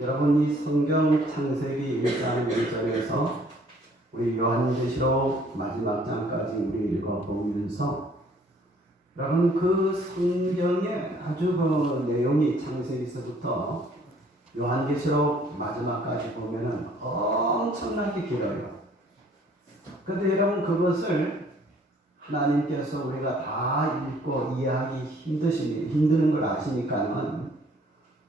여러분 이 성경 창세기 1장 1절에서 우리 요한계시록 마지막 장까지 우리 읽어보면서 여러분 그 성경의 아주 그 내용이 창세기서부터 요한계시록 마지막까지 보면은 엄청나게 길어요. 근데 여러분 그것을 하나님께서 우리가 다 읽고 이해하기 힘드는 걸 아시니까는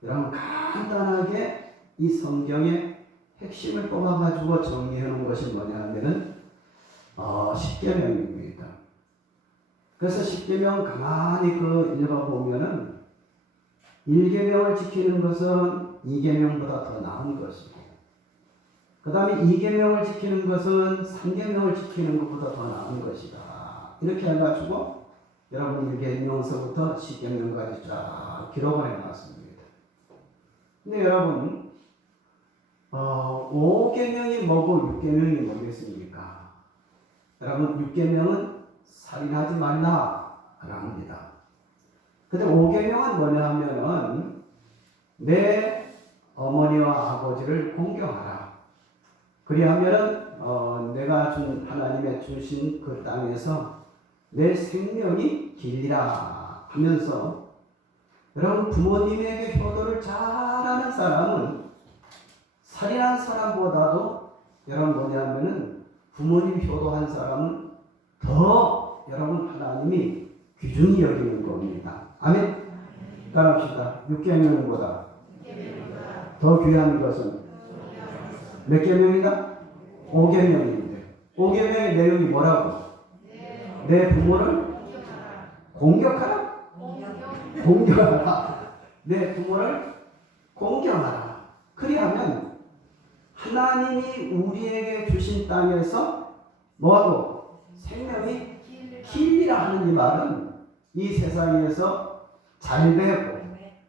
여러분 간단하게 이 성경의 핵심을 뽑아가지고 정리해 놓은 것이 뭐냐 하면은 십계명입니다. 그래서 십계명 가만히 그 읽어보면은 1계명을 지키는 것은 2계명보다 더 나은 것이고 그 다음에 2계명을 지키는 것은 3계명을 지키는 것보다 더 나은 것이다. 이렇게 해가지고 여러분 1계명서부터 10계명까지 쫙 기록을 해놨습니다. 근데 여러분 5계명이 뭐고 6계명이 뭐겠습니까? 여러분 6계명은 살인하지 말라라고 합니다. 근데 5계명은 뭐냐 하면은 내 어머니와 아버지를 공경하라. 그리하면은 내가 준 하나님의 주신 그 땅에서 내 생명이 길리라 하면서 여러분 부모님에게 효도를 잘하는 사람은 살인한 사람보다도 여러분 뭐냐면은 부모님 효도한 사람은 더 여러분 하나님이 귀중히 여기는 겁니다. 아멘. 따라합시다. 6계명보다 더 귀한 것은 몇 계명이다? 5계명인데 5계명의 내용이 뭐라고? 내 부모를 공격하라. 공경하라. 내 부모를 공경하라. 그리하면 하나님이 우리에게 주신 땅에서 뭐하고? 생명이 길리라 하는 이 말은 이 세상에서 잘 되고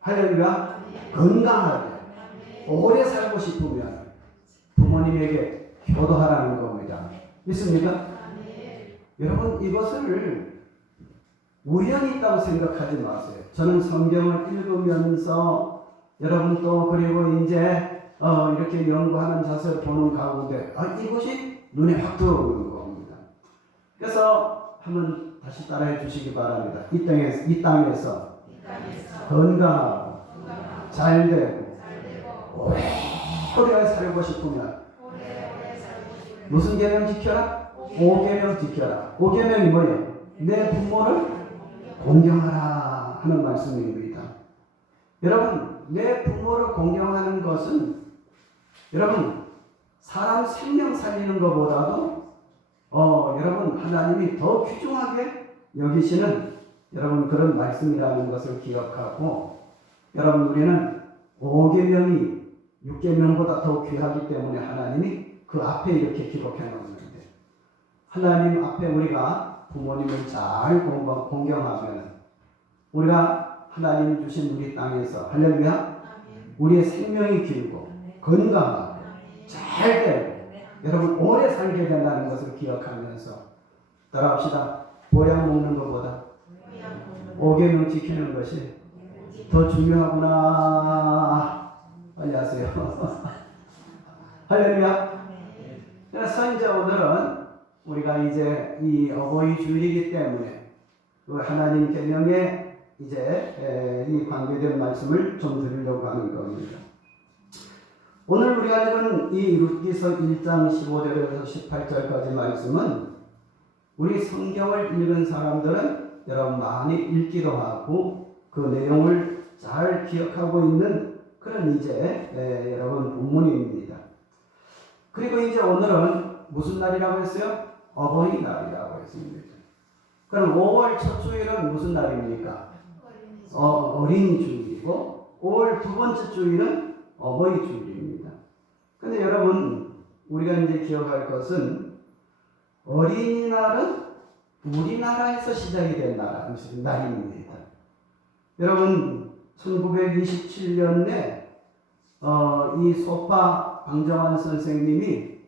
할렐루야 건강하게 오래 살고 싶으면 부모님에게 효도하라는 겁니다. 믿습니까? 여러분 이것을 우연히 있다고 생각하지 마세요. 저는 성경을 읽으면서 여러분 또 그리고 이제 이렇게 연구하는 자세를 보는 가운데 이것이 눈에 확 들어오는 겁니다. 그래서 한번 다시 따라해 주시기 바랍니다. 이 땅에서 건강하고 잘되고 오래 살고 싶으면 무슨 계명 지켜라? 5계명 지켜라. 5계명이 뭐예요? 내 부모를 공경하라 하는 말씀입니다. 여러분 내 부모를 공경하는 것은 여러분 사람 생명 살리는 것보다도 여러분 하나님이 더 귀중하게 여기시는 여러분 그런 말씀이라는 것을 기억하고 여러분 우리는 5계명이 6계명보다 더 귀하기 때문에 하나님이 그 앞에 이렇게 기록해 놓는데 하나님 앞에 우리가 부모님을 잘 공경하면 우리가 하나님 주신 우리 땅에서 할렐루야 우리의 생명이 길고 건강하고 잘 되고 여러분 오래 살게 된다는 것을 기억하면서 따라합시다. 보약 먹는 것보다 5계명 지키는 것이 더 중요하구나. 빨리 하세요. 할렐루야. 그래서 이제 오늘은 우리가 이제 이 어버이 주일이기 때문에 그 하나님 계명에 이제 이 관계된 말씀을 좀 드리려고 하는 겁니다. 오늘 우리가 읽은 이 룻기서 1장 15절에서 18절까지 말씀은 우리 성경을 읽은 사람들은 여러분 많이 읽기도 하고 그 내용을 잘 기억하고 있는 그런 이제 여러분 본문입니다. 그리고 이제 오늘은 무슨 날이라고 했어요? 어버이날이라고 했습니다. 그럼 5월 첫 주일은 무슨 날입니까? 어린이 주일이고 5월 두 번째 주일은 어버이 주일입니다. 근데 여러분 우리가 이제 기억할 것은 어린이날은 우리나라에서 시작이 된 날입니다. 여러분 1927년에 이 소파 방정환 선생님이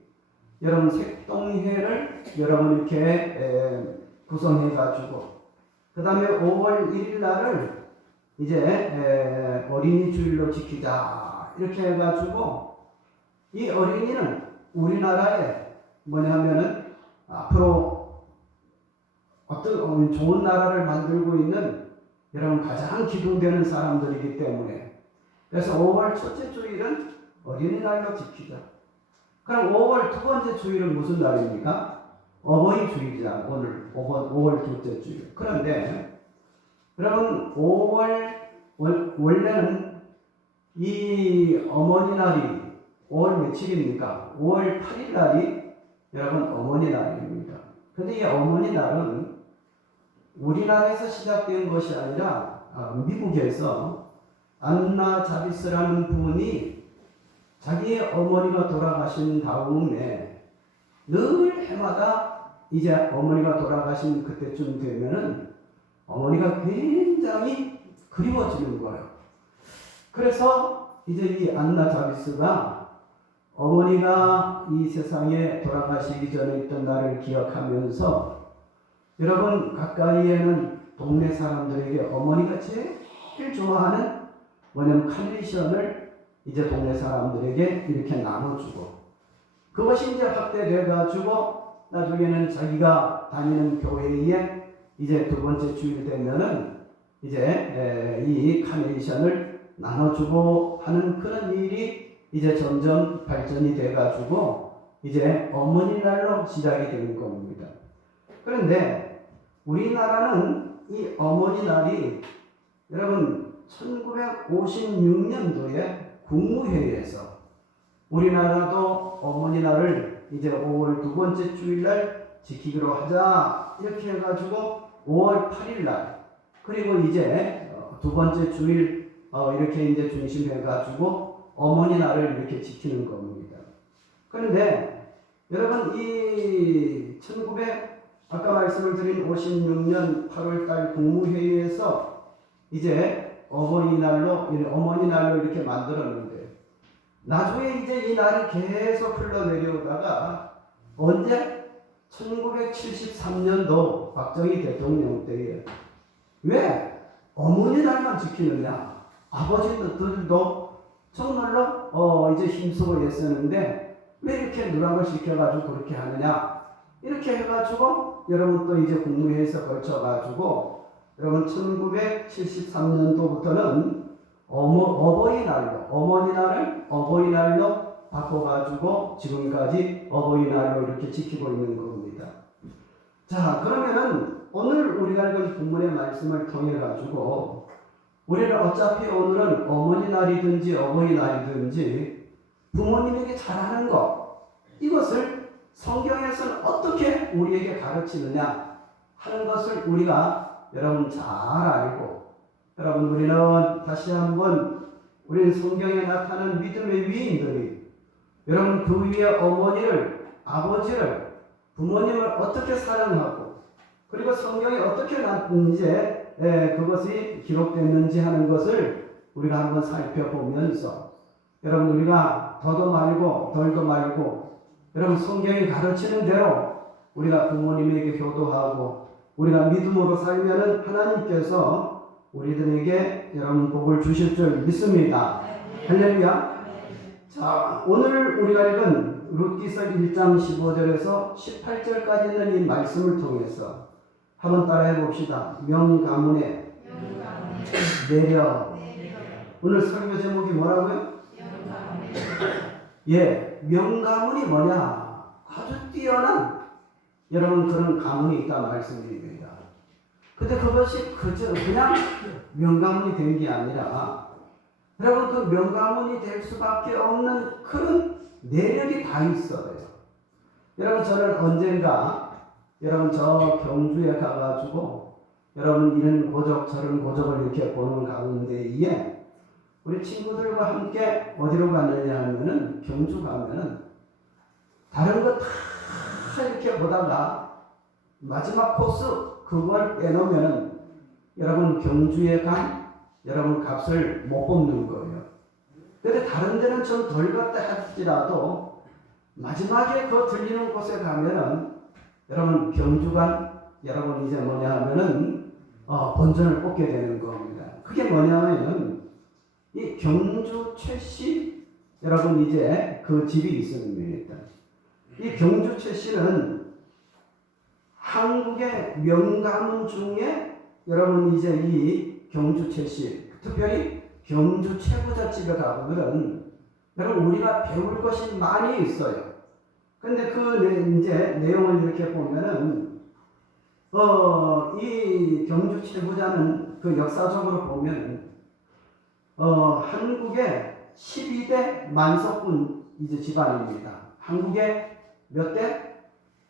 여러분 색동회를 여러분 이렇게 구성해 가지고 그 다음에 5월 1일 날을 이제 어린이 주일로 지키자 이렇게 해가지고 이 어린이는 우리나라에 뭐냐면은 앞으로 어떤 좋은 나라를 만들고 있는 여러분 가장 기도되는 사람들이기 때문에 그래서 5월 첫째 주일은 어린이날로 지키죠. 그럼 5월 두 번째 주일은 무슨 날입니까? 어버이 주일이잖아. 오늘 5월 둘째 주일. 그런데 여러분 5월 원래는 이 어머니 날이 5월 며칠입니까? 5월 8일 날이 여러분 어머니 날입니다. 근데 이 어머니 날은 우리나라에서 시작된 것이 아니라 미국에서 안나 자비스라는 분이 자기의 어머니가 돌아가신 다음에 늘 해마다 이제 어머니가 돌아가신 그때쯤 되면은 어머니가 굉장히 그리워지는 거예요. 그래서 이제 이 안나 자비스가 어머니가 이 세상에 돌아가시기 전에 있던 날을 기억하면서 여러분 가까이에는 동네 사람들에게 어머니가 제일 좋아하는 뭐냐면 카네이션을 이제 동네 사람들에게 이렇게 나눠주고 그것이 이제 확대돼가지고 나중에는 자기가 다니는 교회에 이제 두 번째 주일 되면은 이제 이 카네이션을 나눠주고 하는 그런 일이 이제 점점 발전이 돼가지고 이제 어머니 날로 시작이 되는 겁니다. 그런데 우리나라는 이 어머니 날이 여러분 1956년도에 국무회의에서 우리나라도 어머니 날을 이제 5월 두 번째 주일날 지키기로 하자 이렇게 해가지고 5월 8일 날 그리고 이제 두 번째 주일 이렇게 이제 중심해가지고 어머니 날을 이렇게 지키는 겁니다. 그런데 여러분 이 아까 말씀을 드린 56년 8월달 국무회의에서 이제 어머니 날로 이렇게 만들었는데 나중에 이제 이 날이 계속 흘러내려오다가 언제 1973년도 박정희 대통령 때에 왜 어머니 날만 지키느냐? 아버지들도 정말로 이제 힘쓰고 애쓰는데 왜 이렇게 누락을 시켜가지고 그렇게 하느냐? 이렇게 해가지고 여러분 또 이제 국무회의에서 걸쳐가지고 여러분 1973년도부터는 어버이날로 어머니 날을 어버이날로 바꿔가지고 지금까지 어버이날로 이렇게 지키고 있는 겁니다. 자, 그러면은 오늘 우리가 읽은 본문의 말씀을 통해 가지고 우리는 어차피 오늘은 어머니 날이든지 어버이날이든지 부모님에게 잘하는 것 이것을 성경에서는 어떻게 우리에게 가르치느냐 하는 것을 우리가 여러분 잘 알고 여러분 우리는 다시 한번 우리는 성경에 나타나는 믿음의 위인들이 여러분 그 위에 어머니를 아버지를 부모님을 어떻게 사랑하고 그리고 성경에 어떻게 이제 그것이 기록됐는지 하는 것을 우리가 한번 살펴보면서 여러분 우리가 더도 말고 덜도 말고 여러분 성경이 가르치는 대로 우리가 부모님에게 효도하고 우리가 믿음으로 살면은 하나님께서 우리들에게 여러분 복을 주실 줄 믿습니다. 할렐루야. 자, 오늘 우리가 읽은 룻기서 1장 15절에서 18절까지 있는 이 말씀을 통해서 한번 따라해 봅시다. 명가문의 내려. 오늘 설교 제목이 뭐라고요? 예, 명가문이 뭐냐? 아주 뛰어난 여러분 그런 가문이 있다 말씀드립니다. 근데 그것이 그냥 명가문이 된 게 아니라 여러분 그 명가문이 될 수밖에 없는 그런 내력이 다 있어요. 여러분 저는 언젠가 여러분 저 경주에 가가지고 여러분 이런 고적 저런 고적을 이렇게 보는 가운데에 우리 친구들과 함께 어디로 갔느냐 하면은 경주 가면은 다른 거 다 이렇게 보다가 마지막 코스 그걸 빼놓으면은 여러분 경주에 간 여러분 값을 못 뽑는 거예요. 근데 다른 데는 좀 덜 갔다 할지라도 마지막에 그 들리는 곳에 가면은 여러분 경주간 여러분 이제 뭐냐 하면은 본전을 뽑게 되는 겁니다. 그게 뭐냐 하면은 이 경주 최씨 여러분 이제 그 집이 있습니다. 이 경주 최씨는 한국의 명가문 중에 여러분 이제 이 경주 최씨 특별히 경주 최부잣집에 가보면 여러분 우리가 배울 것이 많이 있어요. 근데 그 이제 내용을 이렇게 보면은 이 경주 최부자는 그 역사적으로 보면 한국의 12대 만석군 이제 집안입니다. 한국의 몇 대?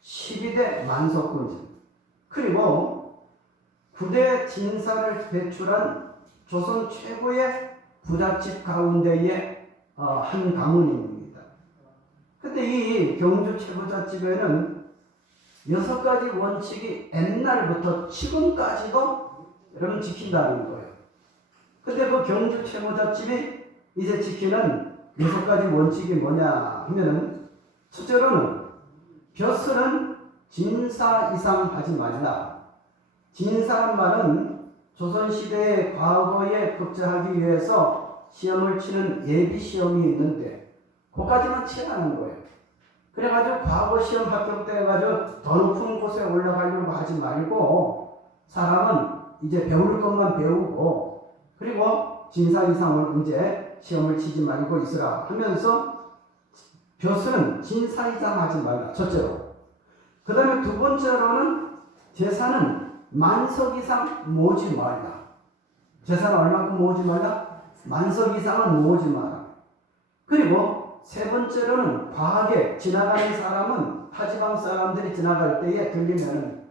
12대 만석군. 그리고 부대 진사를 배출한 조선 최고의 부잣집 가운데의 한 가문입니다. 근데 이 경주 최부잣집에는 6가지 원칙이 옛날부터 지금까지도 여러분 지킨다는 거예요. 근데 그 경주 최부잣집이 이제 지키는 6가지 원칙이 뭐냐 하면은 첫째로는 벼슬은 진사 이상 하지 말라. 진사란 말은 조선시대의 과거에 급제하기 위해서 시험을 치는 예비 시험이 있는데 그까지만 치라는 거예요. 그래가지고 과거 시험 합격돼가지고 더 높은 곳에 올라가려고 하지 말고 사람은 이제 배울 것만 배우고 그리고 진사 이상을 이제 시험을 치지 말고 있으라 하면서 벼슬은 진사 이상 하지 말라. 첫째로. 그 다음에 두 번째로는 제사는 만석 이상 모으지 말라. 제사는 얼마큼 모으지 말라? 만석 이상은 모으지 마라. 그리고 세 번째로는 과하게 지나가는 사람은 타지방 사람들이 지나갈 때에 들리면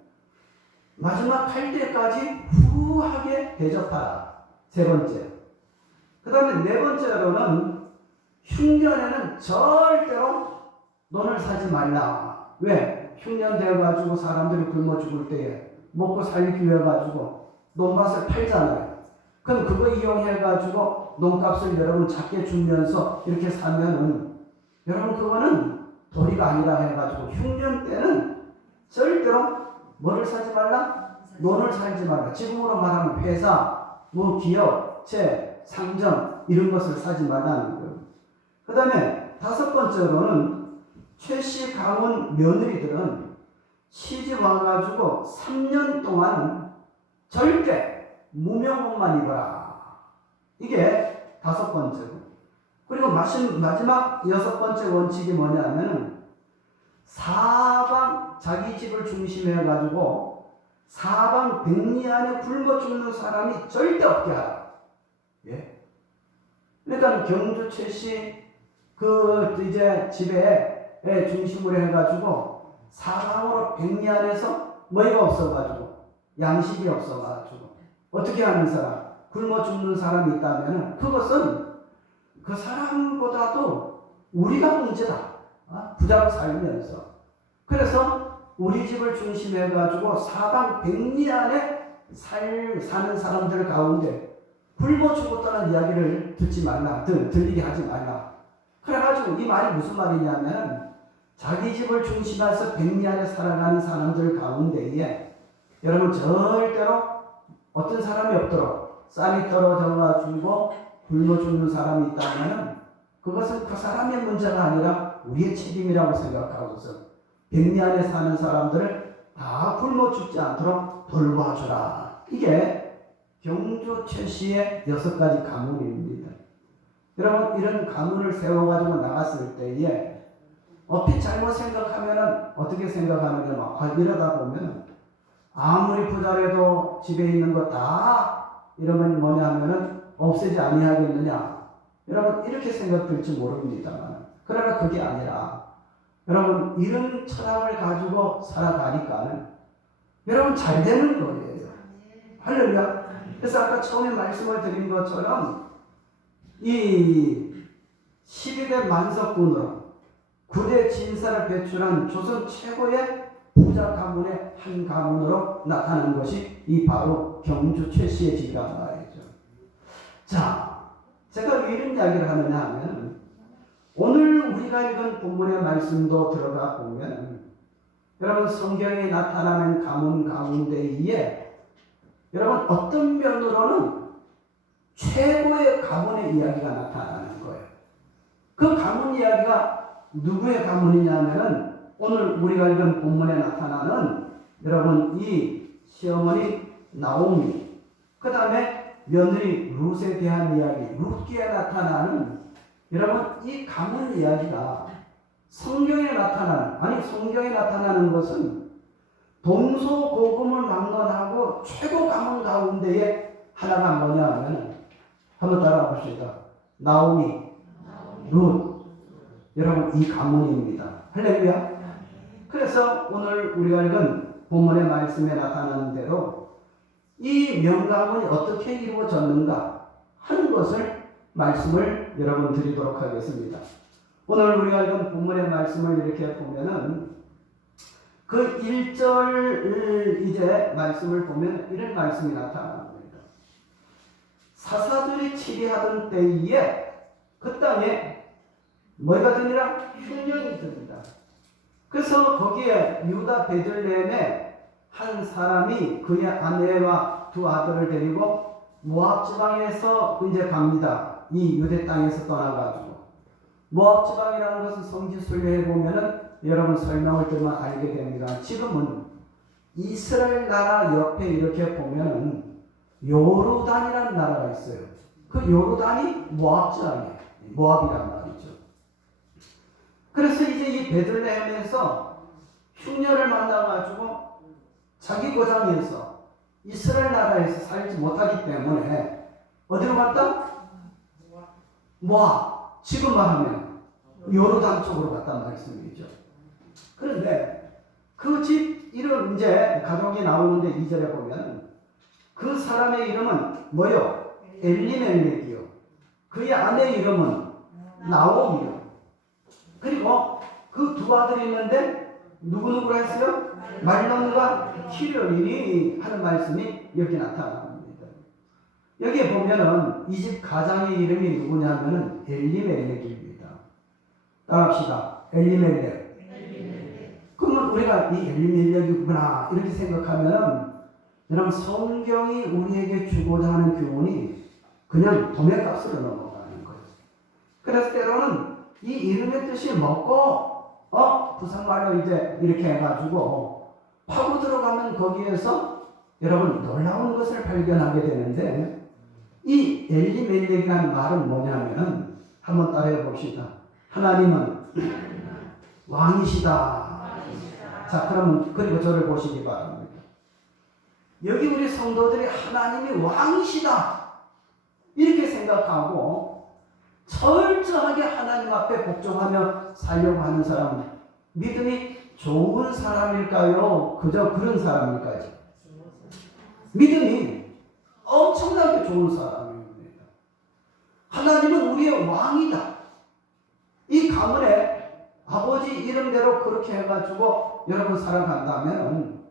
마지막 할 때까지 후하게 대접하라. 세 번째. 그 다음에 네 번째로는 흉년에는 절대로 돈을 사지 말라. 왜? 흉년 되어가지고 사람들이 굶어 죽을 때에 먹고 살기 위해 가지고 논밭을 팔잖아요. 그럼 그거 이용해가지고 논값을 여러분 작게 주면서 이렇게 사면은 여러분 그거는 도리가 아니라 해가지고 흉년 때는 절대로 뭐를 사지 말라? 논을 사지 말라. 지금으로 말하면 회사, 뭐 기업, 채, 상점 이런 것을 사지 말라는 거예요. 그 다음에 다섯 번째로는 최씨 가문 며느리들은 시집 와가지고 3년 동안은 절대 무명옷만 입어라. 이게 다섯 번째고. 그리고 마지막 여섯 번째 원칙이 뭐냐면은 사방 자기 집을 중심해가지고 사방 백리 안에 굶어 죽는 사람이 절대 없게 하라. 예. 그러니까 경주 최씨 그 이제 집에 중심으로 해가지고 사방으로 백리 안에서 뭐가 없어가지고 양식이 없어가지고 어떻게 하는 사람 굶어 죽는 사람이 있다면 그것은 그 사람보다도 우리가 문제다. 부자로 살면서. 그래서 우리 집을 중심해가지고 사방 백리 안에 사는 사람들 가운데 굶어 죽었다는 이야기를 듣지 말라. 들리게 하지 말라. 그래가지고 이 말이 무슨 말이냐면 자기 집을 중심해서 백리 안에 살아가는 사람들 가운데에 여러분 절대로 어떤 사람이 없도록 쌀이 떨어져가지고 굶어 죽는 사람이 있다면 그것은 그 사람의 문제가 아니라 우리의 책임이라고 생각하고서 백리 안에 사는 사람들을 다 굶어 죽지 않도록 돌봐주라. 이게 경주 최씨의 6가지 가문입니다. 여러분 이런 가문을 세워가지고 나갔을 때에 얼핏 잘못 생각하면 어떻게 생각하느냐 막 이러다 보면 아무리 부자라도 집에 있는 거 다 이러면 뭐냐 하면은 없애지 아니하겠느냐. 여러분 이렇게 생각될지 모릅니다만 그러나 그게 아니라 여러분 이런 철학을 가지고 살아가니까는 여러분 잘 되는 거예요. 할렐루야. 그래서 아까 처음에 말씀을 드린 것처럼 이 12대 만석군으로 9대 진사를 배출한 조선 최고의 부자 가문의 한 가문으로 나타난 것이 이 바로 경주 최씨의 집이란 말이죠. 자, 제가 왜 이런 이야기를 하느냐 하면 오늘 우리가 읽은 본문의 말씀도 들어가 보면 여러분 성경에 나타나는 가문 가운데에 여러분 어떤 면으로는 최고의 가문의 이야기가 나타나는 거예요. 그 가문 이야기가 누구의 가문이냐면은 오늘 우리가 읽은 본문에 나타나는 여러분 이 시어머니 나오미, 그 다음에 며느리 룻에 대한 이야기, 룻기에 나타나는 여러분 이 가문 이야기가 성경에 나타나는 것은 동서고금을 막론하고 최고 가문 가운데에 하나가 뭐냐 하면 한번 따라가 봅시다. 나오미, 룻. 여러분 이 가문입니다. 할렐루야. 그래서 오늘 우리가 읽은 본문의 말씀에 나타나는 대로 이 명가문이 어떻게 이루어졌는가 하는 것을 말씀을 여러분 드리도록 하겠습니다. 오늘 우리가 읽은 본문의 말씀을 이렇게 보면은 그 1절 이제 말씀을 보면 이런 말씀이 나타납니다. 사사들이 치리하던 때에 그 땅에 뭐가 드니라? 흉년이 듭니다. 그래서 거기에 유다 베들레헴에 한 사람이 그의 아내와 두 아들을 데리고 모압 지방에서 이제 갑니다. 이 유대 땅에서 떠나가지고 모압 지방이라는 것은 성지순례해 보면은 여러분 설명을 들으면 알게 됩니다. 지금은 이스라엘 나라 옆에 이렇게 보면은 요르단이라는 나라가 있어요. 그 요르단이 모압 지방이에요. 모압이란 말이죠. 그래서 이제 이 베들레헴에서 흉년을 만나가지고 자기 고장에서 이스라엘 나라에서 살지 못하기 때문에 어디로 갔다? 모압. 지금 말하면 요르단 쪽으로 갔단 말씀이죠. 그런데 그 집 이름 이제 가족이 나오는데 2절에 보면 그 사람의 이름은 뭐요? 엘리멜렉이요. 그의 아내 이름은 나오미요. 그리고 그 두 아들이 있는데 누구누구라 했어요? 말론과 키련이 하는 말씀이 여기 나타납니다. 여기에 보면은 이 집 가장의 이름이 누구냐면은 엘리멜렉입니다. 따라합시다. 엘리멜렉. 그러면 우리가 이 엘리멜렉이구나 이렇게 생각하면은 여러분 성경이 우리에게 주고자 하는 교훈이 그냥 도매값으로 넘어가는 거예요. 그래서 때로는 이 이름의 뜻이 먹고 부산말로 이제 이렇게 해가지고 파고 들어가면 거기에서 여러분 놀라운 것을 발견하게 되는데 이 엘리멜렉이라는 말은 뭐냐면은 한번 따라해 봅시다. 하나님은 왕이시다. 자, 그러면 그리고 저를 보시기 바랍니다. 여기 우리 성도들이 하나님이 왕이시다 이렇게 생각하고 철저하게 하나님 앞에 복종하며 살려고 하는 사람은 믿음이 좋은 사람일까요? 그저 그런 사람일까요? 믿음이 엄청나게 좋은 사람입니다. 하나님은 우리의 왕이다. 이 가문에 아버지 이름대로 그렇게 해가지고 여러분 살아간다면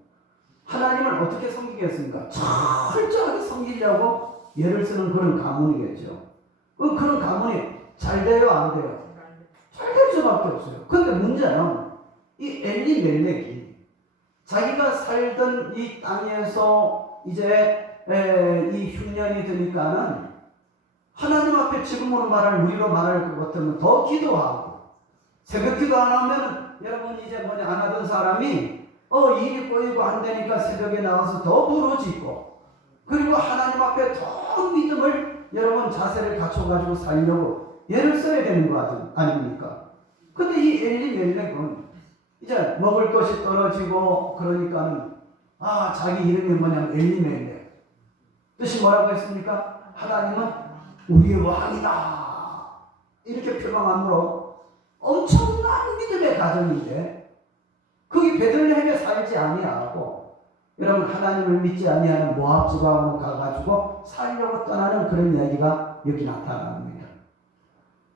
하나님을 어떻게 섬기겠습니까? 철저하게 섬기려고 예를 쓰는 그런 가문이겠죠. 그런 가문이 잘 돼요? 안 돼요? 잘 될 수밖에 없어요. 그런데 문제는 이 엘리멜렉이 자기가 살던 이 땅에서 이제 이 흉년이 드니까는 하나님 앞에 지금으로 말할 우리로 말할 것 같으면 더 기도하고 새벽 기도 안 하면 여러분 이제 안 하던 사람이 일이 꼬이고 안 되니까 새벽에 나와서 더 부르짖고 그리고 하나님 앞에 더 믿음을 여러분 자세를 갖춰가지고 살려고 애를 써야 되는 거 아닙니까? 근데 이 엘리멜렉은 이제 먹을 것이 떨어지고 그러니까는 자기 이름이 뭐냐면 엘리멜렉. 뜻이 뭐라고 했습니까? 하나님은 우리의 왕이다. 이렇게 표방함으로 엄청난 믿음의 가정인데 거기 베들레헴에 살지 아니하고 여러분 하나님을 믿지 아니하는 모압 지방으로 가가지고 살려고 떠나는 그런 이야기가 여기 나타납니다.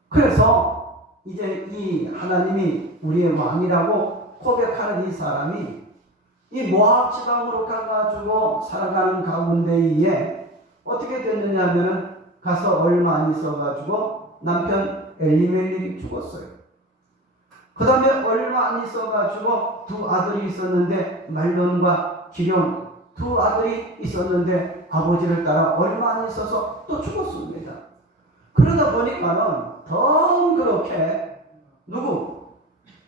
그래서 이제 이 하나님이 우리의 왕이라고 고백하는 이 사람이 이 모압 지방으로 가가지고 살아가는 가운데에 어떻게 됐느냐면은 가서 얼마 안 있어가지고 남편 엘리멜렉이 죽었어요. 그 다음에 얼마 안 있어가지고 두 아들이 있었는데 말론과 기런 두 아들이 있었는데 아버지를 따라 얼마 안 있어서 또 죽었습니다. 그러다 보니까는 더 그렇게 누구?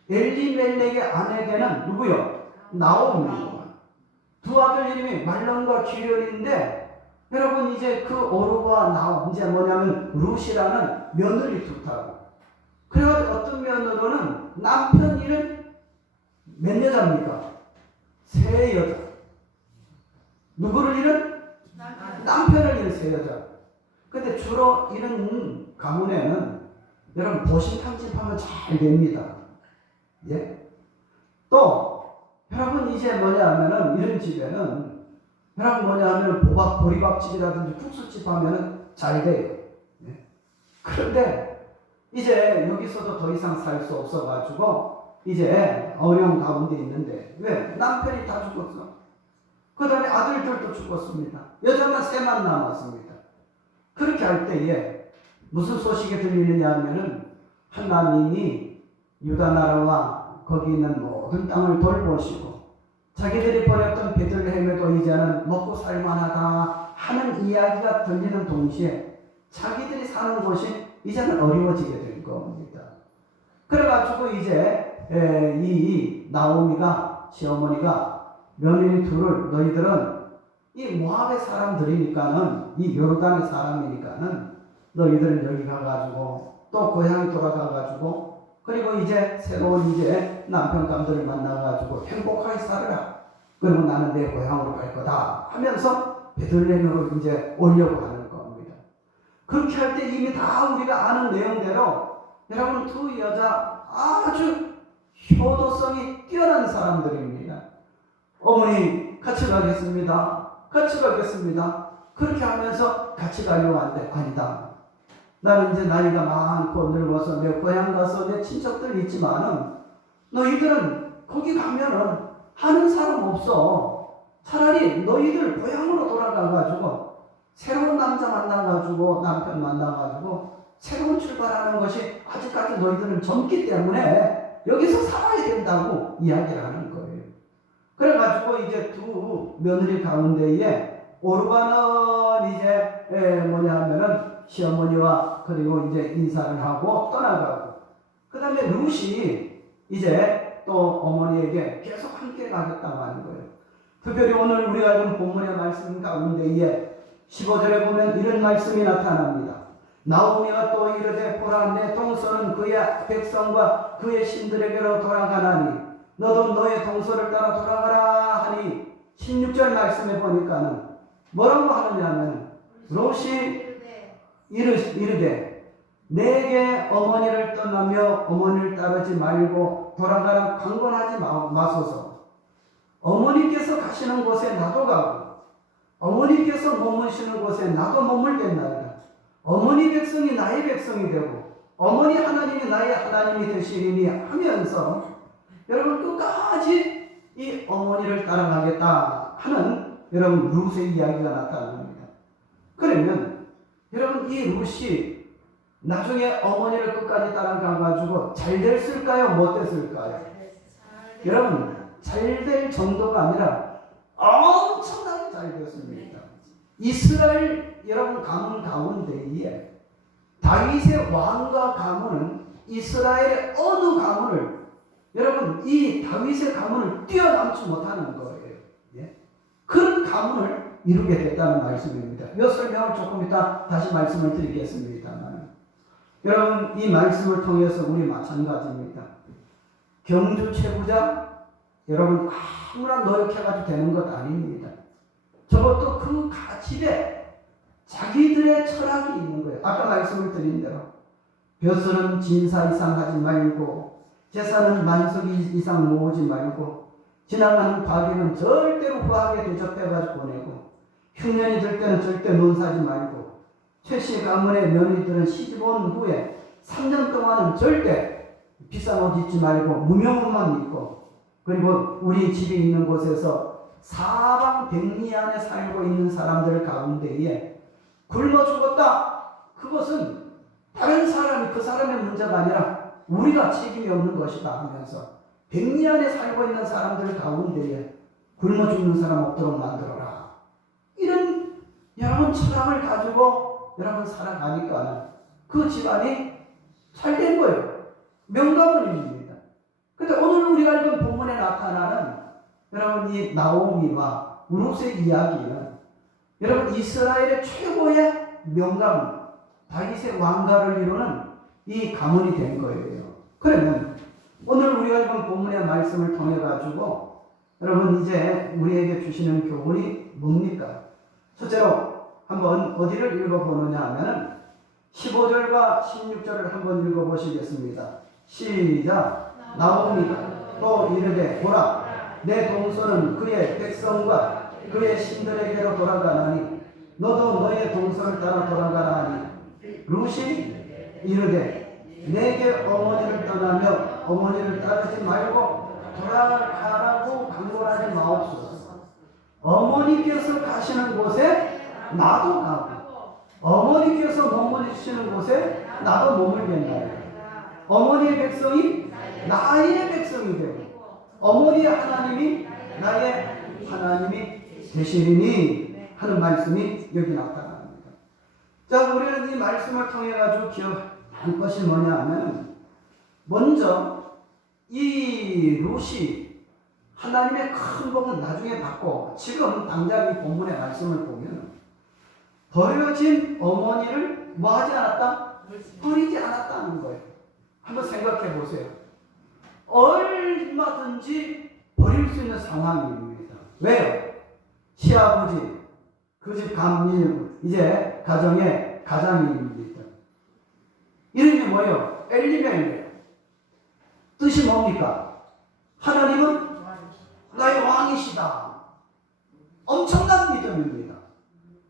엘리멜렉의 아내되는 누구요? 나오미. 두 아들 이름이 말론과 기련인데 여러분 이제 그 오르와 나오 이제 뭐냐면 룻이라는 며느리 두타고 그래가지고 어떤 면으로는 남편 이름 몇 여자입니까? 세 여자. 누구를 잃은? 남편을 잃은 세 여자. 근데 주로 이런 가문에는 여러분 보신탕집하면 잘 됩니다. 예? 또 여러분 이제 뭐냐 하면은 이런 집에는 여러분 뭐냐 하면은 보리밥집이라든지 국수집 하면은 잘 돼요. 예? 그런데 이제 여기서도 더 이상 살 수 없어가지고 이제 어려운 가운데 있는데 왜? 남편이 다 죽었어. 그 다음에 아들들도 죽었습니다. 여자만 셋만 남았습니다. 그렇게 할 때에 무슨 소식이 들리느냐 하면은 하나님이 유다 나라와 거기 있는 모든 땅을 돌보시고 자기들이 버렸던 베들레헴에도 이제는 먹고 살만하다 하는 이야기가 들리는 동시에 자기들이 사는 곳이 이제는 어려워지게 될 겁니다. 그래가지고 이제 이 나오미가 시어머니가 며느리 둘을 너희들은 이 모압의 사람들이니까는 이 요르단의 사람이니까는 너희들은 여기 가가지고 또 고향에 돌아가가지고 그리고 이제 새로운 이제 남편감들을 만나가지고 행복하게 살아라. 그리고 나는 내 고향으로 갈 거다 하면서 베들레헴으로 이제 오려고 하는 겁니다. 그렇게 할 때 이미 다 우리가 아는 내용대로 여러분 두 여자 아주 효도성이 뛰어난 사람들입니다. 어머니 같이 가겠습니다. 같이 가겠습니다. 그렇게 하면서 같이 가려고 하는데 아니다. 나는 이제 나이가 많고 늙어서 내 고향 가서 내 친척들 있지만은 너희들은 거기 가면은 하는 사람 없어. 차라리 너희들 고향으로 돌아가가지고 새로운 남자 만나가지고 남편 만나가지고 새로운 출발하는 것이 아직까지 너희들은 젊기 때문에 여기서 살아야 된다고 이야기를 하는 거예요. 그래가지고 이제 두 며느리 가운데에 오르바는 이제 뭐냐 하면은 시어머니와 그리고 이제 인사를 하고 떠나가고 그 다음에 룻이 이제 또 어머니에게 계속 함께 가겠다고 하는 거예요. 특별히 오늘 우리가 읽은 본문의 말씀 가운데에 15절에 보면 이런 말씀이 나타납니다. 나오미가 또 이르되 보라 내 동서는 그의 백성과 그의 신들에게로 돌아가나니 너도 너의 동서를 따라 돌아가라 하니 16절 말씀에 보니까는 뭐라고 하느냐면 롯이 이르되 내게 어머니를 떠나며 어머니를 따르지 말고 돌아가라 강권하지 마소서. 어머니께서 가시는 곳에 나도 가고 어머니께서 머무시는 곳에 나도 머물겠나이다. 어머니 백성이 나의 백성이 되고 어머니 하나님이 나의 하나님이 되시리니 하면서 여러분 끝까지 이 어머니를 따라가겠다 하는 여러분 룻의 이야기가 나타납니다. 그러면 여러분 이 룻이 나중에 어머니를 끝까지 따라가가지고 잘 됐을까요? 못 됐을까요? 여러분 잘 될 정도가 아니라 엄청나게 잘 됐습니다. 이스라엘 여러분 가문 가운데에 다윗의 왕과 가문은 이스라엘의 어느 가문을 여러분 이 다윗의 가문을 뛰어넘지 못하는 거예요. 예? 그런 가문을 이루게 됐다는 말씀입니다. 이 설명을 조금 이따 다시 말씀을 드리겠습니다만 여러분 이 말씀을 통해서 우리 마찬가지입니다. 경주 최부자 여러분 아무나 노력해가지고 되는 것 아닙니다. 저것도 그 집에 자기들의 철학이 있는 거예요. 아까 말씀을 드린 대로 벼슬은 진사 이상 하지 말고 제사는 만석 이상 모으지 말고 지나가는 과객은 절대로 후하게 대접해가지고 보내고 흉년이 들 때는 절대 논사지 말고 최씨 가문의 며느리들은 시집 온 후에 3년 동안은 절대 비싼 옷 입지 말고 무명옷만 입고 그리고 우리 집이 있는 곳에서 사방 백리 안에 살고 있는 사람들 가운데에 굶어 죽었다. 그것은 다른 사람이 그 사람의 문제가 아니라 우리가 책임이 없는 것이다 하면서 백리 안에 살고 있는 사람들 가운데에 굶어 죽는 사람 없도록 만들어라. 이런 여러분 철학을 가지고 여러분 살아가니까 그 집안이 잘 된 거예요. 명가문입니다. 근데 오늘 우리가 읽은 본문에 나타나는 여러분 이 나오미와 룻의 이야기는 여러분 이스라엘의 최고의 명가문 다윗의 왕가를 이루는 이 가문이 된 거예요. 그러면 오늘 우리가 읽은 본문의 말씀을 통해 가지고 여러분 이제 우리에게 주시는 교훈이 뭡니까? 첫째로 한번 어디를 읽어보느냐 하면은 15절과 16절을 한번 읽어보시겠습니다. 시작. 나오미가 또 이르되 보라 내 동서는 그의 백성과 그의 신들에게로 돌아가나니 너도 너의 동서를 따라 돌아가라 하니 룻이 이르되 내게 어머니를 떠나며 어머니를 따르지 말고 돌아가라고 강권하지 마옵소서. 어머니께서 가시는 곳에 나도 가고 어머니께서 머무르시는 곳에 나도 머물겠나이다. 어머니의 백성이 나의 백성이 되고 어머니의 하나님이 나의 하나님이 되시리니 하는 말씀이 여기 나타납니다. 자, 우리는 이 말씀을 통해 가지고 기억할 것이 뭐냐 하면 먼저 이 룻이 하나님의 큰 복을 나중에 받고 지금 당장 이 본문의 말씀을 보면 버려진 어머니를 뭐 하지 않았다? 버리지 않았다는 거예요. 한번 생각해 보세요. 얼마든지 버릴 수 있는 상황입니다. 왜요? 시아버지, 그 집 감리, 이제 가정의 가장입니다. 이름이 뭐예요? 엘리멜렉. 뜻이 뭡니까? 하나님은 나의 왕이시다. 엄청난 믿음입니다.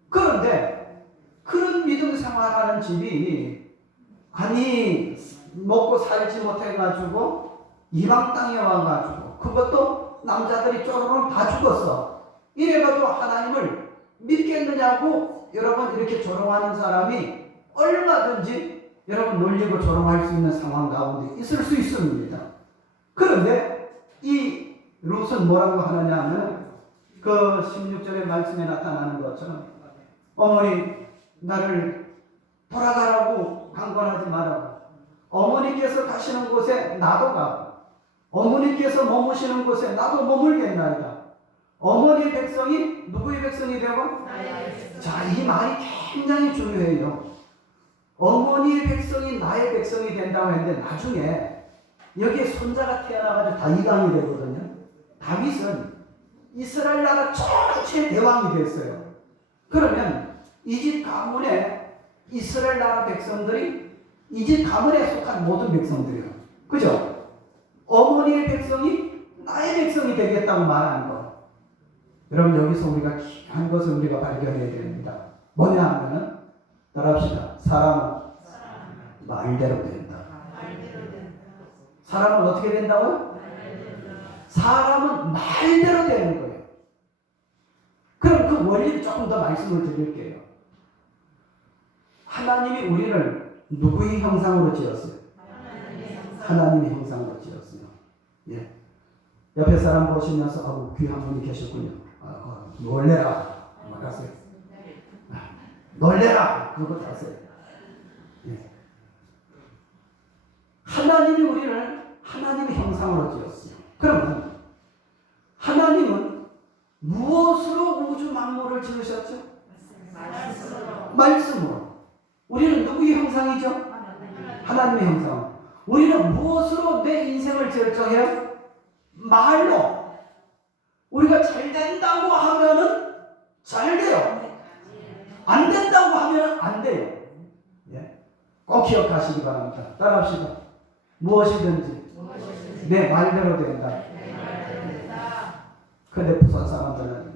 그런데 그런 믿음 생활하는 집이 아니 먹고 살지 못해가지고 이방 땅에 와가지고 그것도 남자들이 쪼르륵 다 죽었어. 이래가지고 하나님을 믿겠느냐고 여러분 이렇게 조롱하는 사람이 얼마든지 여러분 놀리고 조롱할 수 있는 상황 가운데 있을 수 있습니다. 그런데 이 룻은 뭐라고 하느냐 하면 그 16절의 말씀에 나타나는 것처럼 어머니 나를 돌아가라고 강권하지 말라고 어머니께서 가시는 곳에 나도 가고 어머니께서 머무시는 곳에 나도 머물겠나이다. 어머니의 백성이 누구의 백성이 되고? 자, 이 말이 굉장히 중요해요. 어머니의 백성이 나의 백성이 된다고 했는데 나중에 여기에 손자가 태어나가지고 다 이강이 되거든요. 다윗은 이스라엘 나라 전체 대왕이 됐어요. 그러면 이 집 가문에 이스라엘 나라 백성들이 이 집 가문에 속한 모든 백성들이요. 그죠? 어머니의 백성이 나의 백성이 되겠다고 말하는 거. 여러분 여기서 우리가 귀한 것을 우리가 발견해야 됩니다. 뭐냐 하면은 따라합시다. 사람은 말대로 된다. 사람은 어떻게 된다고요? 사람은 말대로 되는 거예요. 그럼 그 원리를 조금 더 말씀을 드릴게요. 하나님이 우리를 누구의 형상으로 지었어요? 하나님의 형상으로 지었어요. 예. 옆에 사람 보시면서 아우 귀한 분이 계셨군요. 놀래라 말하세요. 놀래라 그거 하세요. 예. 하나님이 우리를 하나님의 형상으로 지었어요. 그러면 하나님은 무엇으로 우주 만물을 지으셨죠? 말씀으로. 우리는 누구의 형상이죠? 하나님의 형상. 우리는 무엇으로 내 인생을 결정해요? 말로. 우리가 잘 된다고 하면은 잘 돼요. 안 된다고 하면은 안 돼요. 예? 꼭 기억하시기 바랍니다. 따라합시다. 무엇이든지 내 말대로 된다. 근데 부산 사람들은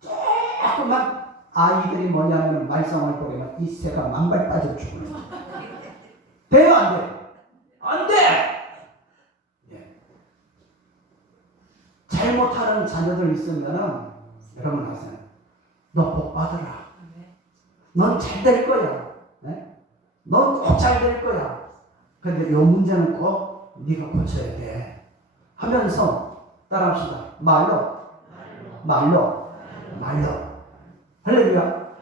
조금만 아이들이 뭐냐면 말썽을 부리면 이 새가 만발 빠져 죽어요. 돼요? 안 돼요? 안 돼! 예. 잘못하는 자녀들 있으면 여러분 하세요. 너 복 받으라. 넌 잘 될 거야. 네? 넌 꼭 잘 될 거야. 근데 이 문제는 꼭 네가 고쳐야 돼. 하면서 따라합시다. 말로. 할렐루야.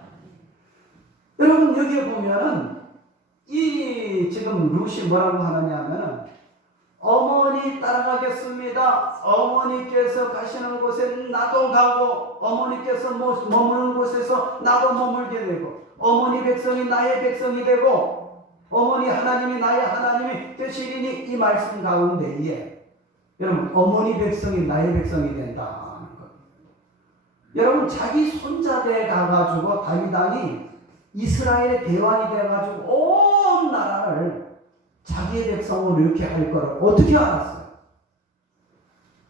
여러분 여기에 보면은 이 지금 룻이 뭐라고 하느냐 하면은 어머니 따라가겠습니다. 어머니께서 가시는 곳에 나도 가고 어머니께서 머무는 곳에서 나도 머물게 되고 어머니 백성이 나의 백성이 되고 어머니 하나님이 나의 하나님이 되시리니 이 말씀 가운데에 여러분 어머니 백성이 나의 백성이 된다는 것. 여러분 자기 손자대에 가가지고 다윗 왕이 이스라엘의 대왕이 돼가지고 온 나라를 자기의 백성으로 이렇게 할 거를 어떻게 알았어요?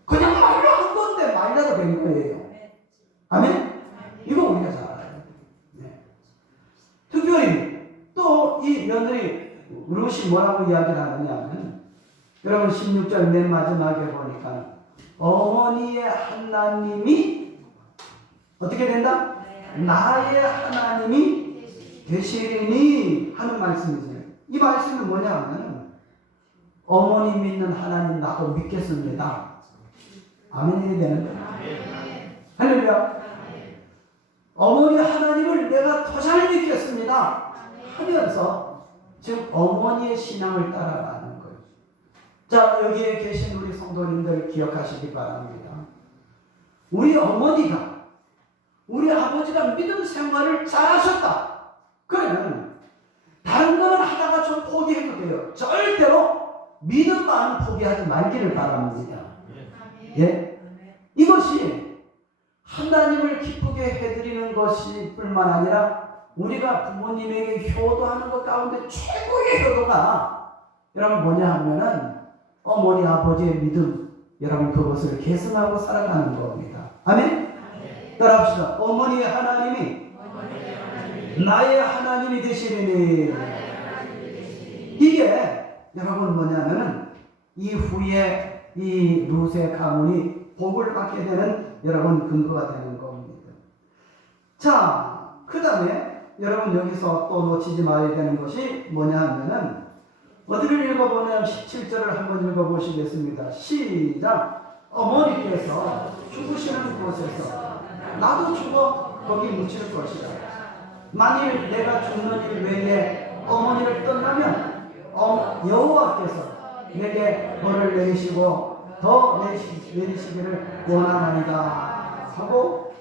그냥 말로 한 건데 말라도 된 거예요. 아멘? 이거 우리가 잘 알아요. 네. 특별히 또 이 며느리 룻이 뭐라고 이야기를 하느냐 하면 여러분 16절 맨 마지막에 보니까 어머니의 하나님이 어떻게 된다? 나의 하나님이 되시리니 하는 말씀이죠. 이 말씀은 뭐냐 하면 어머니 믿는 하나님 나도 믿겠습니다. 아멘이 되는 거예요. 할렐루야. 어머니 하나님을 내가 더 잘 믿겠습니다 하면서 지금 어머니의 신앙을 따라가는 거예요. 자, 여기에 계신 우리 성도님들 기억하시기 바랍니다. 우리 어머니가 우리 아버지가 믿음 생활을 잘하셨다. 그러면 다른 거는 하다가 좀 포기해도 돼요. 절대로 믿음만 포기하지 말기를 바랍니다. 예? 이것이 하나님을 기쁘게 해드리는 것이 뿐만 아니라 우리가 부모님에게 효도하는 것 가운데 최고의 효도가 여러분 뭐냐 하면은 어머니 아버지의 믿음, 여러분 그것을 계승하고 살아가는 겁니다. 아멘? 따라합시다. 어머니의 하나님이 나의 하나님이 되시리니. 이게 여러분 뭐냐면은 이후에 이 룻의 가문이 복을 받게 되는 여러분 근거가 되는 겁니다. 자, 그 다음에 여러분 여기서 또 놓치지 말아야 되는 것이 뭐냐 하면은 어디를 읽어보냐면 17절을 한번 읽어보시겠습니다. 시작. 어머니께서 죽으시는 곳에서 나도 죽어 거기 묻힐 것이다. 만일 내가 죽는 일 외에 어머니를 떠나면 여호와께서 내게 벌을 내리시고 더 내리시기를 원하나이다 하고,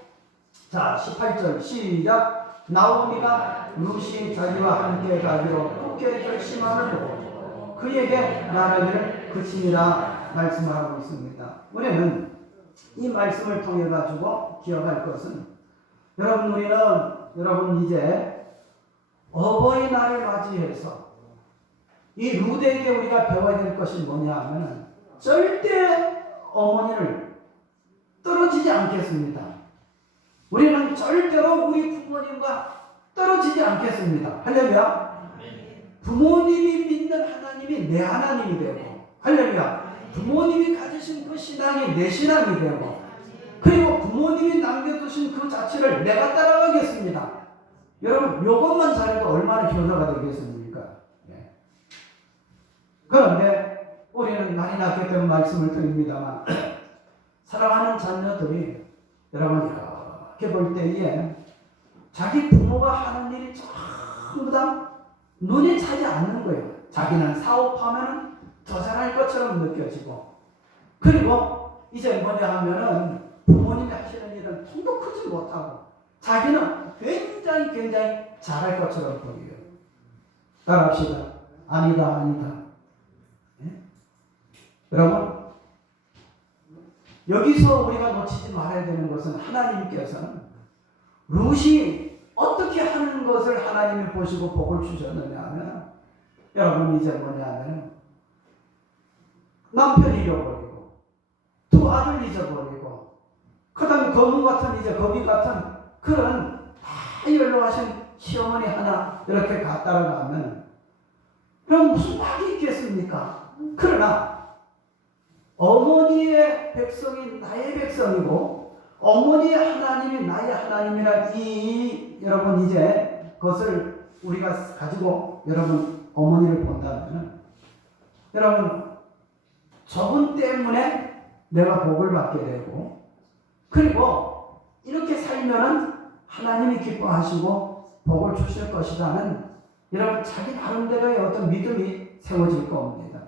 자 18절 시작. 나오미가 룻이 자기와 함께 가기로 굳게 결심함을 보고 그에게 말하기를 그치니라 말씀을 하고 있습니다. 우리는 이 말씀을 통해 가지고 기억할 것은 여러분 이제 어버이날을 맞이해서 이 룻에게 우리가 배워야 될 것이 뭐냐 하면 절대 어머니를 떨어지지 않겠습니다. 우리는 절대로 우리 부모님과 떨어지지 않겠습니다. 할렐루야. 부모님이 믿는 하나님이 내 하나님이 되고, 할렐루야. 부모님이 가지신 그 신앙이 내 신앙이 되고, 그리고 부모님이 남겨두신 그 자체를 내가 따라가겠습니다. 여러분 이것만 잘해도 얼마나 효자가 되겠습니까? 네. 그런데 우리는 많이 낳게 된 말씀을 드립니다만 사랑하는 자녀들이 여러분 이렇게 볼 때에 자기 부모가 하는 일이 전부 다 눈에 차지 않는 거예요. 자기는 사업하면 더 잘할 것처럼 느껴지고, 그리고 이제 뭐냐 하면은 부모님이 하시는 일은 통도 크지 못하고 자기는 굉장히 잘할 것처럼 보여요. 따라합시다. 아니다. 네? 여러분 여기서 우리가 놓치지 말아야 되는 것은 하나님께서는 룻이 어떻게 하는 것을 하나님이 보시고 복을 주셨느냐 하면 여러분 이제 뭐냐 하면 남편 잃어버리고 두 아들 잊어버리고 그 다음에 거미 같은 그런 다 연로하신 시어머니 하나 이렇게 따라가면 그럼 무슨 낙이 있겠습니까? 그러나 어머니의 백성이 나의 백성이고 어머니의 하나님이 나의 하나님이라 여러분 이제 그것을 우리가 가지고 여러분 어머니를 본다면 여러분 저분 때문에 내가 복을 받게 되고, 그리고 이렇게 살면은 하나님이 기뻐하시고 복을 주실 것이라는 여러분 자기 나름대로의 어떤 믿음이 세워질 겁니다.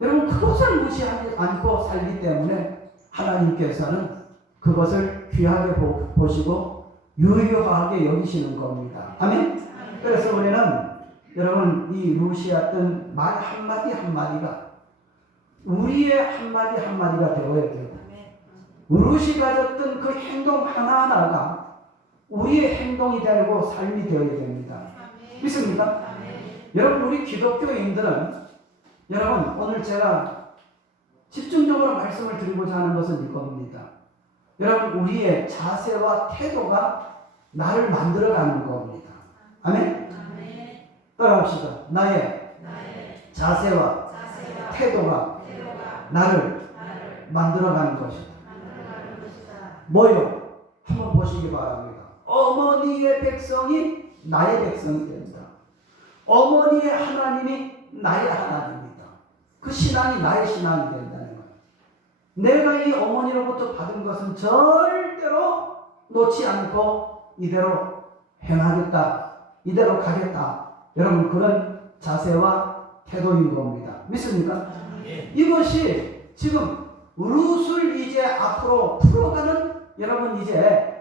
여러분 그것을 무시하지 않고 살기 때문에 하나님께서는 그것을 귀하게 보시고 유효하게 여기시는 겁니다. 아멘? 그래서 우리는 여러분 이 루시였던 말 한마디 한마디가 우리의 한마디 한마디가 되어야 되고 루시 가졌던 그 행동 하나하나가 우리의 행동이 되고 삶이 되어야 됩니다. 믿습니까? 여러분 우리 기독교인들은 여러분 오늘 제가 집중적으로 말씀을 드리고자 하는 것은 이겁니다. 여러분 우리의 자세와 태도가 나를 만들어가는 겁니다. 아멘? 따라합시다. 나의 자세와 태도가 나를 만들어가는 것이다. 뭐요? 한번 보시기 바랍니다. 어머니의 백성이 나의 백성이 된다. 어머니의 하나님이 나의 하나님이다. 그 신앙이 나의 신앙이 된다는 거예요. 내가 이 어머니로부터 받은 것은 절대로 놓지 않고 이대로 행하겠다. 이대로 가겠다. 여러분 그런 자세와 태도인 겁니다. 믿습니까? 이것이 지금 룻을 이제 앞으로 풀어가는 여러분 이제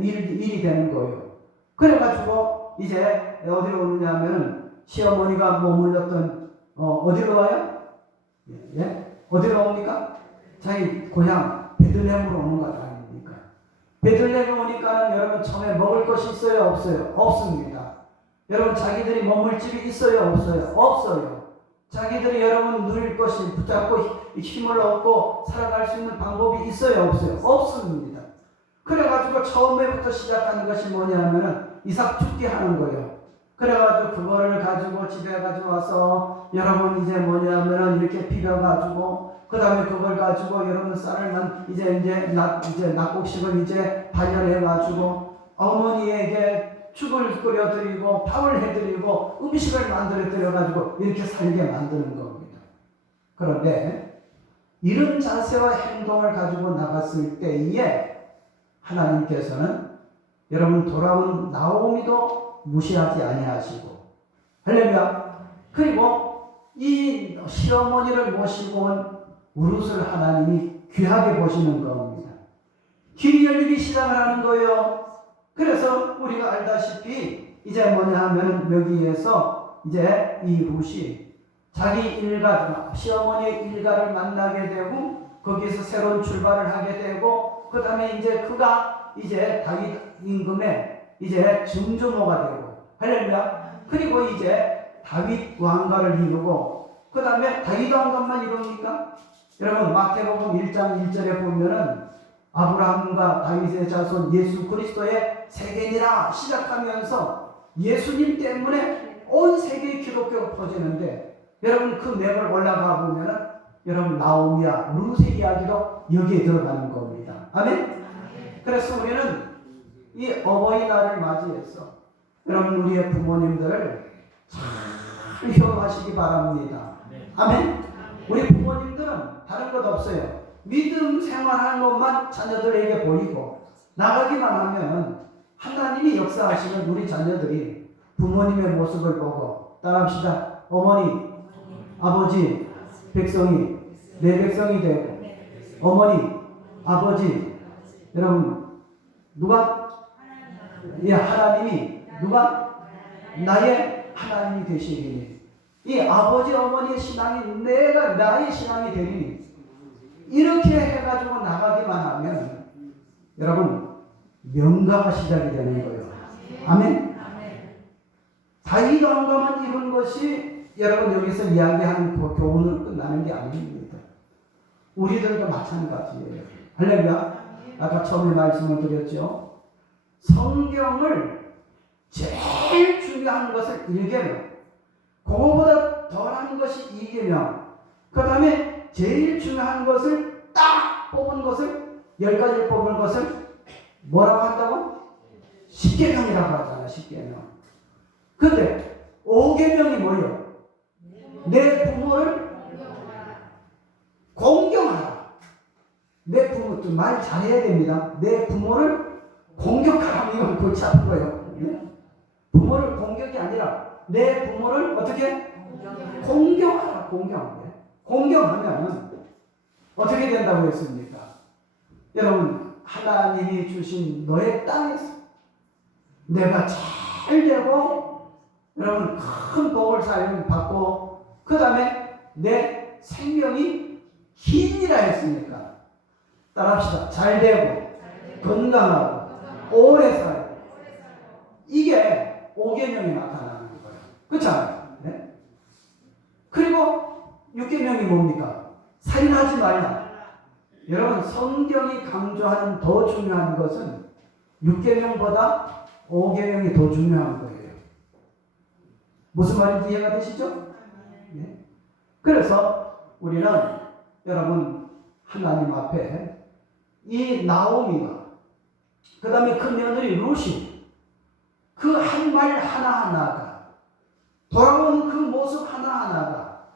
일이 되는 거예요. 그래가지고 이제 어디로 오느냐면은 시어머니가 머물렀던 어디로 와요? 예? 어디로 옵니까? 자기 고향 베들레헴으로 오는 것 아닙니까? 베들레헴에 오니까는 여러분 처음에 먹을 것이 있어요? 없어요? 없습니다. 여러분 자기들이 머물 집이 있어요? 없어요? 없어요. 자기들이 여러분 누릴 것이 붙잡고 힘을 얻고 살아갈 수 있는 방법이 있어요? 없어요? 없습니다. 그래가지고 처음에부터 시작하는 것이 뭐냐면은 이삭 죽게 하는 거예요. 그래가지고 그거를 가지고 집에 가지고 와서 여러분 이제 뭐냐면은 이렇게 비벼가지고 그 다음에 그걸 가지고 여러분 쌀을 이제 낙곡식을 이제 발현해가지고 어머니에게 죽을 끓여드리고 밥을 해드리고 음식을 만들어드려가지고 이렇게 살게 만드는 겁니다. 그런데 이런 자세와 행동을 가지고 나갔을 때에 하나님께서는 여러분 돌아온 나오미도 무시하지 아니하시고 할렐루야. 그리고 이 시어머니를 모시고 온 룻을 하나님이 귀하게 보시는 겁니다. 길이 열리기 시작을 하는 거예요. 그래서 우리가 알다시피 이제 뭐냐 하면은 여기에서 이제 이 룻이 자기 일가, 시어머니의 일가를 만나게 되고 거기서 새로운 출발을 하게 되고 그 다음에 이제 그가 이제 다윗 임금의 이제 증조모가 되고 할렐루야. 그리고 이제 다윗 왕가를 이루고 그 다음에 다윗 왕가만 이룹니까? 여러분 마태복음 1장 1절에 보면은 아브라함과 다윗의 자손 예수 그리스도의 세계니라 시작하면서 예수님 때문에 온 세계의 기독교가 퍼지는데 여러분 그 맥을 올라가 보면은 여러분 나오미와 룻의 이야기도 여기에 들어가는 겁니다. 아멘? 그래서 우리는 이 어버이날을 맞이해서 여러분 우리의 부모님들을 잘 효하시기 바랍니다. 아멘? 우리 부모님들은 다른 것 없어요. 믿음 생활하는 것만 자녀들에게 보이고 나가기만 하면 하나님이 역사하시는 우리 자녀들이 부모님의 모습을 보고 따라합시다. 어머니, 아버지, 백성이 내 백성이 되고 어머니, 아버지 여러분 누가? 예, 하나님이 누가? 나의 하나님이 되시리니 이 아버지 어머니의 신앙이 내가 나의 신앙이 되리니 이렇게 해가지고 나가기만 하면 여러분 명가가 시작이 되는 거예요. 아멘? 다윗 왕가만 이룬 것이 여러분 여기서 이야기하는 그 교훈으로 끝나는 게 아닙니다. 우리들도 마찬가지예요. 할렐루야. 아까 처음에 말씀을 드렸죠. 성경을 제일 중요한 것을 1계명, 그거보다 덜한 것이 2계명, 그 다음에 제일 중요한 것을 딱 뽑은 것을 10가지를 뽑은 것을 뭐라고 한다고? 10계명이라고 하잖아. 10계명. 근데 5계명이 뭐예요? 내 부모를 공경하라. 내 부모, 말 잘해야 됩니다. 내 부모를 공격하라. 이건 골치 아픈 거예요. 부모를 공격이 아니라 내 부모를 어떻게? 공경하라. 공경하면 어떻게 된다고 했습니까? 여러분, 하나님이 주신 너의 땅에서 내가 잘 되고 여러분 큰 복을 받고 그 다음에 내 생명이 긴이라 했으니까 따라합시다. 잘 되고 건강하고 오래 살고 이게 5계명이 나타나는 거예요. 그렇잖아요. 네? 그리고 6계명이 뭡니까? 살인하지 말라. 여러분, 성경이 강조하는 더 중요한 것은 6계명보다 5계명이 더 중요한 거예요. 무슨 말인지 이해가 되시죠? 네? 그래서 우리는 여러분 하나님 앞에 이 나오미가 그 다음에 그 며느리 루시 그 한 말 하나하나가 돌아온 그 모습 하나하나가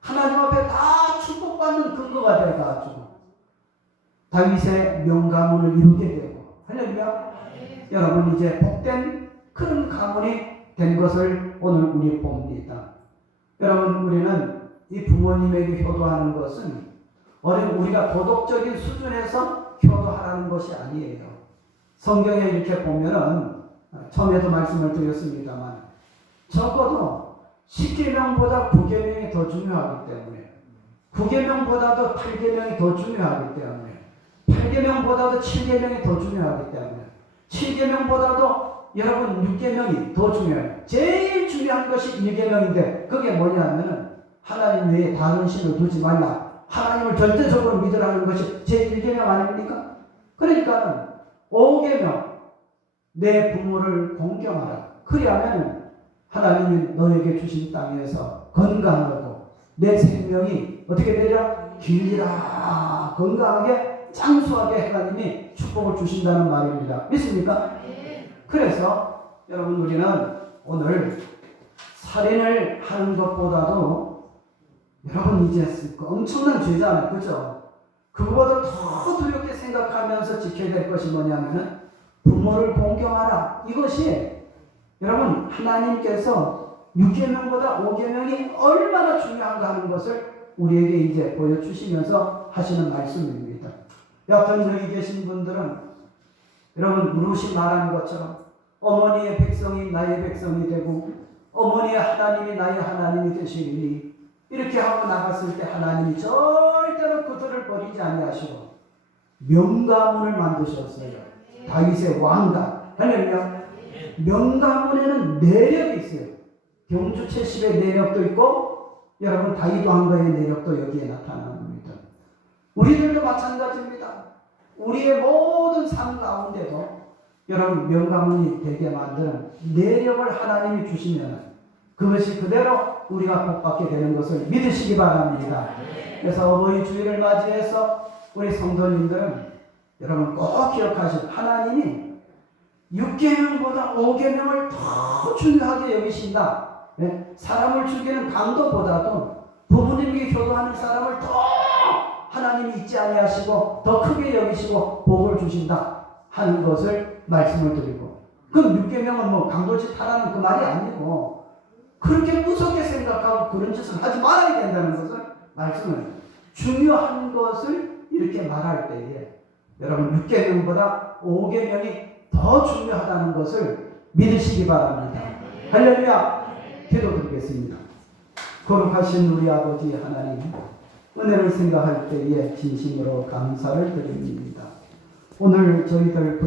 하나님 앞에 다 축복받는 근거가 돼가지고 다윗의 명가문을 이루게 되고 할렐루야. 여러분 이제 복된 그런 가문이 된 것을 오늘 우리 봅니다. 여러분 우리는 이 부모님에게 효도하는 것은 우리가 도덕적인 수준에서 효도하라는 것이 아니에요. 성경에 이렇게 보면은 처음에도 말씀을 드렸습니다만 적어도 10계명보다 9계명이 더 중요하기 때문에 9계명보다도 8계명이 더 중요하기 때문에 8계명보다도 7계명이 더 중요하기 때문에 7계명보다도 여러분 6계명이 더 중요해요. 제일 중요한 것이 1계명인데 그게 뭐냐면은 하나님 외에 다른 신을 두지 말라. 하나님을 절대적으로 믿으라는 것이 제1계명 아닙니까? 그러니까 5계명 내 부모를 공경하라. 그리하면 하나님이 너에게 주신 땅에서 건강하고 내 생명이 어떻게 되리라? 길리라. 건강하게 장수하게 하나님이 축복을 주신다는 말입니다. 믿습니까? 그래서 여러분 우리는 오늘 살인을 하는 것보다도 여러분 이제 엄청난 죄잖아요. 그죠? 그거보다 더 두렵게 생각하면서 지켜야 될 것이 뭐냐면은 부모를 공경하라. 이것이 여러분 하나님께서 6계명보다 5계명이 얼마나 중요한가 하는 것을 우리에게 이제 보여주시면서 하시는 말씀입니다. 여하튼 여기 계신 분들은 여러분 루시 말한 것처럼 어머니의 백성이 나의 백성이 되고 어머니의 하나님이 나의 하나님이 되시리니 이렇게 하고 나갔을 때 하나님이 절대로 그들을 버리지 아니하시고 명가문을 만드셨어요. 다윗의 왕가. 할렐루야. 명가문에는 내력이 있어요. 경주 70의 내력도 있고 여러분 다윗 왕가의 내력도 여기에 나타납니다. 우리들도 마찬가지입니다. 우리의 모든 삶 가운데도 여러분 명가문이 되게 만드는 내력을 하나님이 주시면 그것이 그대로 우리가 복받게 되는 것을 믿으시기 바랍니다. 그래서 어버이 주일을 맞이해서 우리 성도님들은 여러분 꼭 기억하시고 하나님이 6계명보다 5계명을 더 중요하게 여기신다. 네? 사람을 죽이는 강도보다도 부모님에게 효도하는 사람을 더 하나님이 잊지 아니하시고 더 크게 여기시고 복을 주신다 하는 것을 말씀을 드리고 그럼 6계명은 뭐 강도짓 하라는 그 말이 아니고 그렇게 무섭게 생각하고 그런 짓을 하지 말아야 된다는 것을 말씀을 중요한 것을 이렇게 말할 때에 여러분 6계명보다 5계명이 더 중요하다는 것을 믿으시기 바랍니다. 할렐루야. 기도드리겠습니다. 거룩하신 우리 아버지 하나님 은혜를 생각할 때에 진심으로 감사를 드립니다. 오늘 저희들